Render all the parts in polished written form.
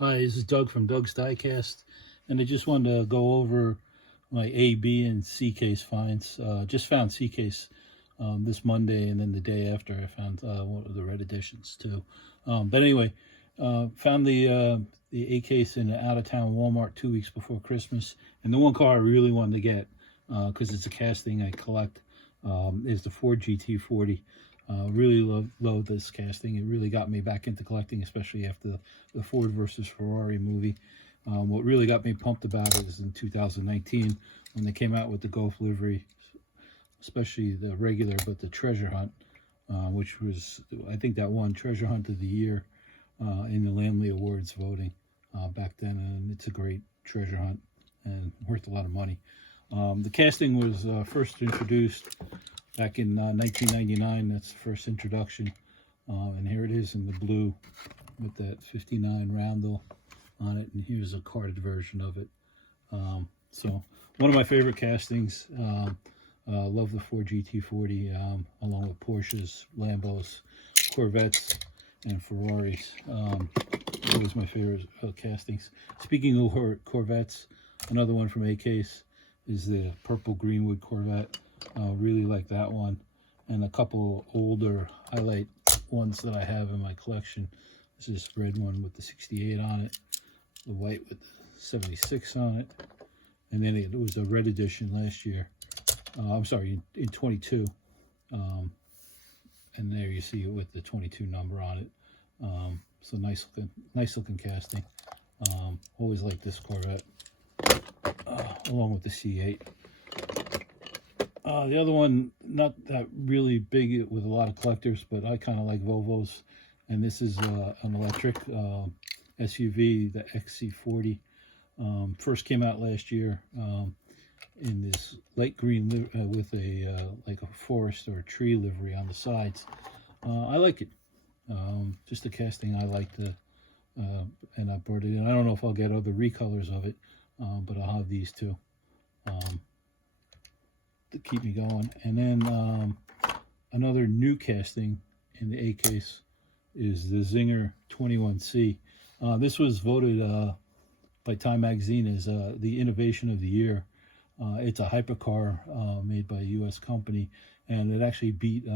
Hi, this is Doug from Doug's Diecast, and I just wanted to go over my A, B, and C case finds. Just found C case this Monday, and then the day after I found one of the red editions too. But anyway, found the A case in an out-of-town Walmart 2 weeks before Christmas, and the one car I really wanted to get because it's a casting I collect is the Ford GT40. Really love this casting. It really got me back into collecting, especially after the Ford versus Ferrari movie. What really got me pumped about it is in 2019 when they came out with the Golf livery, especially the regular, but the Treasure Hunt, which was, I think, that won Treasure Hunt of the Year in the Lamley Awards voting back then. And it's a great treasure hunt and worth a lot of money. The casting was first introduced back in 1999. That's the first introduction, and here it is in the blue with that 59 roundel on it, and here's a carded version of it. So one of my favorite castings. Love the Ford GT40 along with Porsches, Lambos, Corvettes, and Ferraris. Always my favorite castings. Speaking of Corvettes, another one from A-Case is the purple Greenwood Corvette. Really like that one, and a couple older highlight ones that I have in my collection. This is red one with the 68 on it, the white with the 76 on it, and then it was a red edition last year. I'm sorry, in 22. And there you see it with the 22 number on it. So nice looking casting. Always like this Corvette, along with the C8. The other one, not that really big with a lot of collectors, but I kind of like Volvos. And this is an electric SUV, the XC40. First came out last year in this light green with a like a forest or a tree livery on the sides. I like it. Just the casting I like and I brought it in. I don't know if I'll get other recolors of it, but I'll have these two to keep me going. And then another new casting in the A case is the Zinger 21C. This was voted by Time Magazine as the innovation of the year. It's a hypercar made by a U.S. company, and it actually beat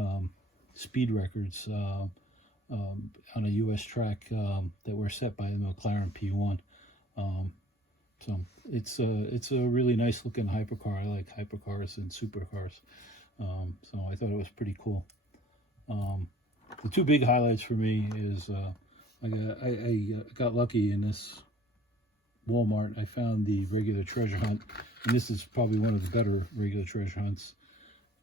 speed records on a U.S. track that were set by the McLaren P1. So it's a really nice looking hypercar. I like hypercars and supercars, so I thought it was pretty cool. The two big highlights for me is I got lucky in this Walmart. I found the regular treasure hunt, and this is probably one of the better regular treasure hunts.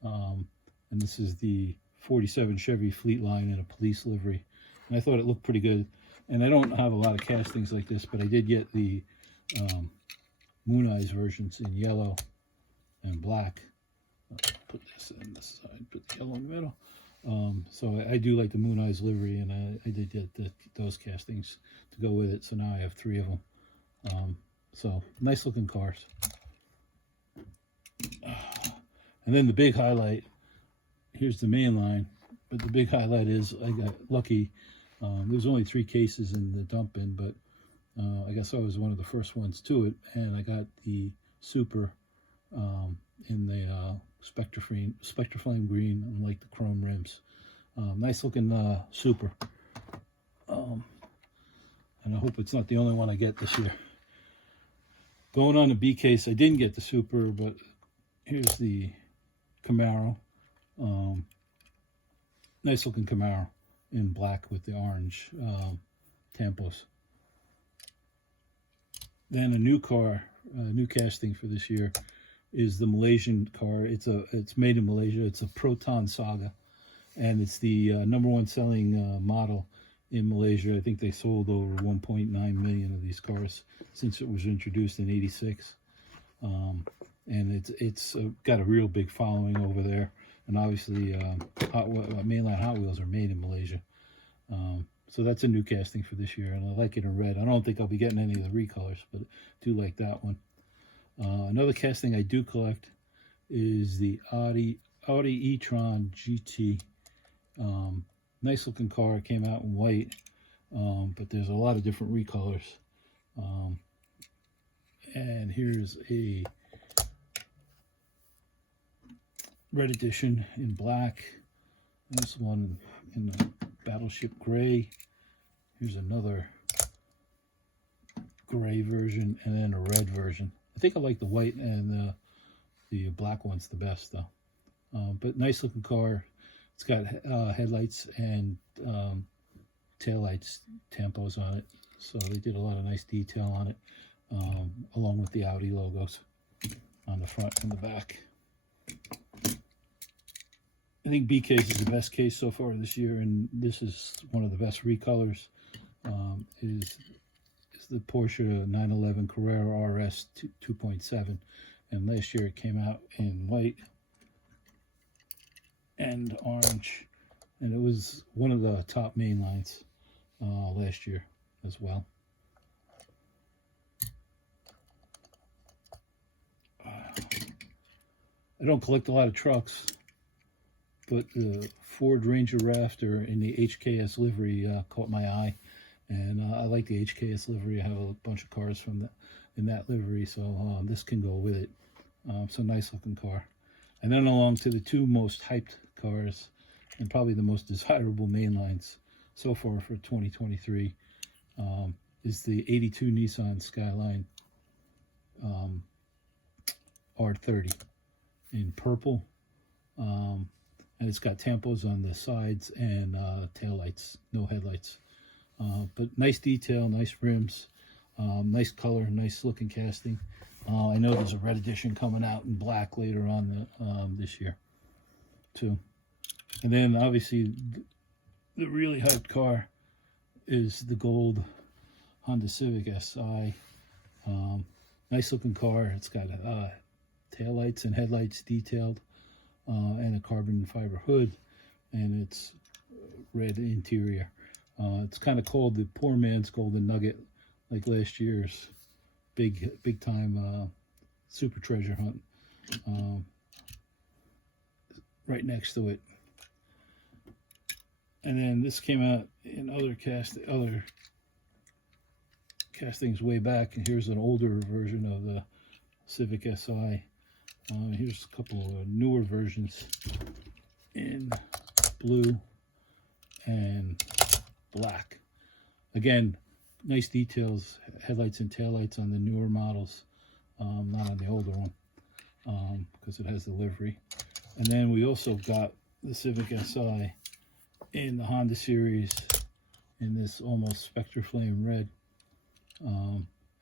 And this is the 47 Chevy Fleet Line in a police livery, and I thought it looked pretty good. And I don't have a lot of castings like this, but I did get the Moon Eyes versions in yellow and black. Put this in this side, put the yellow in the middle. So I do like the Moon Eyes livery, and I did get those castings to go with it. So now I have 3 of them. So nice looking cars. And then the big highlight, here's the main line, but the big highlight is I got lucky. There's only 3 cases in the dump bin, but I guess I was one of the first ones to it, and I got the Super in the Spectraflame green, and like the chrome rims. Nice looking Super. And I hope it's not the only one I get this year. Going on the B case, I didn't get the Super, but here's the Camaro. Nice looking Camaro in black with the orange tampos. Then a new car, new casting for this year, is the Malaysian car. It's made in Malaysia. It's a Proton Saga, and it's the #1 selling model in Malaysia. I think they sold over 1.9 million of these cars since it was introduced in '86. And it's got a real big following over there. And obviously, mainline Hot Wheels are made in Malaysia. So that's a new casting for this year, and I like it in red. I don't think I'll be getting any of the recolors, but I do like that one. Another casting I do collect is the Audi e-tron GT. Nice looking car. It came out in white, but there's a lot of different recolors. And here's a red edition in black. This one in the Battleship gray. Here's another gray version, and then a red version. I think I like the white and the black one's the best though. But nice looking car. It's got headlights and tail lights tampos on it, so they did a lot of nice detail on it, along with the Audi logos on the front and the back. I think B case is the best case so far this year, and this is one of the best recolors. Is the Porsche 911 Carrera RS 2.7, and last year it came out in white and orange, and it was one of the top main lines last year as well. I don't collect a lot of trucks, but the Ford Ranger Rafter in the HKS livery caught my eye, and I like the HKS livery. I have a bunch of cars from in that livery, so this can go with it. So nice looking car. And then along to the two most hyped cars, and probably the most desirable mainlines so far for 2023, is the 82 Nissan Skyline R30 in purple, and it's got tampos on the sides and tail lights, no headlights, but nice detail, nice rims, nice color, nice looking casting. I know there's a red edition coming out in black later on this year too. And then obviously the really hyped car is the gold Honda Civic Si. Nice looking car. It's got tail lights and headlights detailed, and a carbon fiber hood, and it's red interior. It's kind of called the poor man's golden nugget, like last year's big time super treasure hunt. Right next to it. And then this came out in other castings way back, and here's an older version of the Civic Si. Here's a couple of newer versions in blue and black. Again, nice details, headlights and taillights on the newer models, not on the older one, because it has the livery. And then we also got the Civic Si in the Honda series in this almost Spectre Flame red,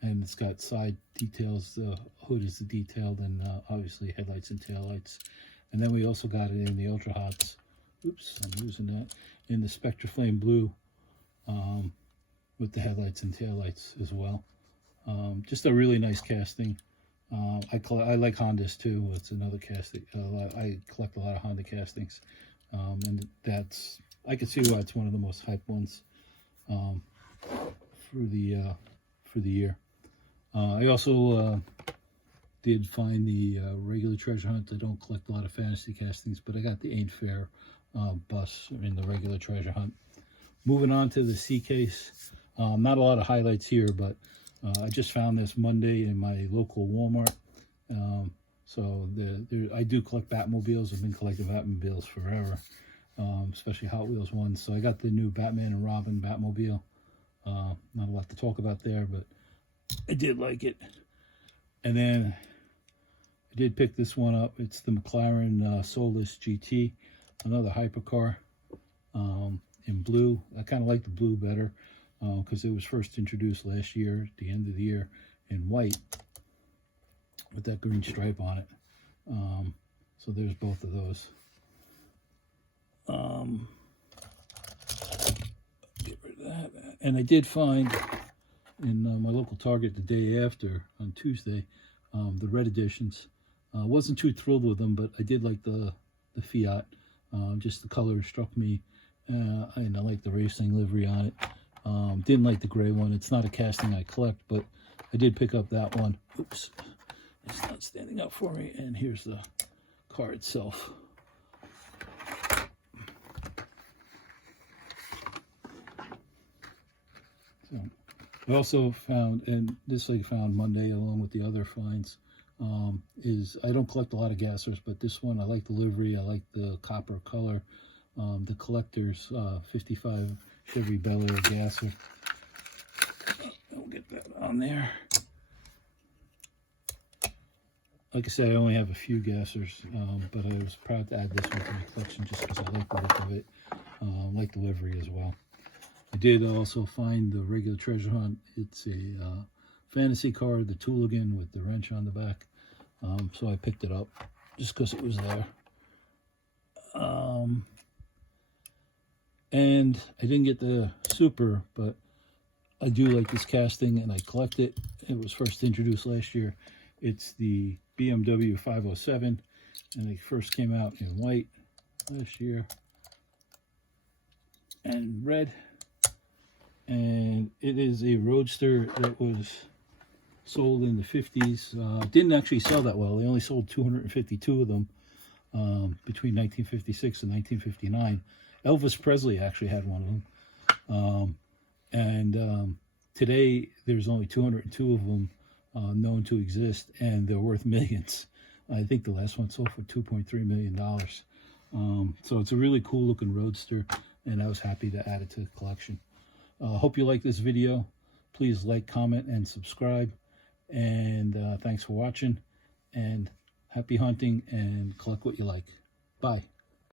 and it's got side details. The hood is the detailed, and obviously headlights and taillights. And then we also got it in the Ultra Hots. Oops, I'm losing that. In the Spectre Flame blue, with the headlights and taillights as well. Just a really nice casting. I like Hondas too. It's another casting. I collect a lot of Honda castings, and that's, I can see why it's one of the most hyped ones for the year. I also did find the regular treasure hunt. I don't collect a lot of fantasy castings, but I got the Ain't Fair bus in the regular treasure hunt. Moving on to the C case. Not a lot of highlights here, but I just found this Monday in my local Walmart. So I do collect Batmobiles. I've been collecting Batmobiles forever, especially Hot Wheels ones. So I got the new Batman and Robin Batmobile. Not a lot to talk about there, but I did like it. And then I did pick this one up. It's the McLaren Solus GT, another hypercar in blue. I kind of like the blue better because it was first introduced last year, at the end of the year, in white with that green stripe on it. So there's both of those. Get rid of that. And I did find in my local Target the day after, on Tuesday, the red editions. Wasn't too thrilled with them, but I did like the Fiat. Just the color struck me, and I like the racing livery on it. Didn't like the gray one. It's not a casting I collect, but I did pick up that one. Oops, it's not standing up for me. And here's the car itself. So I also found, and this I found Monday along with the other finds, is I don't collect a lot of gassers, but this one I like the livery, I like the copper color, the collector's 55 Chevy Bel Air gasser. I'll get that on there. Like I said, I only have a few gassers, but I was proud to add this one to my collection just because I like the look of it, like the livery as well. I did also find the regular treasure hunt. It's a fantasy car, the Tooligan with the wrench on the back. So I picked it up just because it was there. And I didn't get the Super, but I do like this casting and I collect it. It was first introduced last year. It's the BMW 507, and it first came out in white last year and red. And it is a roadster that was sold in the 50s. Didn't actually sell that well. They only sold 252 of them between 1956 and 1959. Elvis Presley actually had one of them. Today, there's only 202 of them known to exist, and they're worth millions. I think the last one sold for $2.3 million. So it's a really cool looking roadster, and I was happy to add it to the collection. Hope you like this video. Please like, comment, and subscribe. And thanks for watching. And happy hunting, and collect what you like. Bye.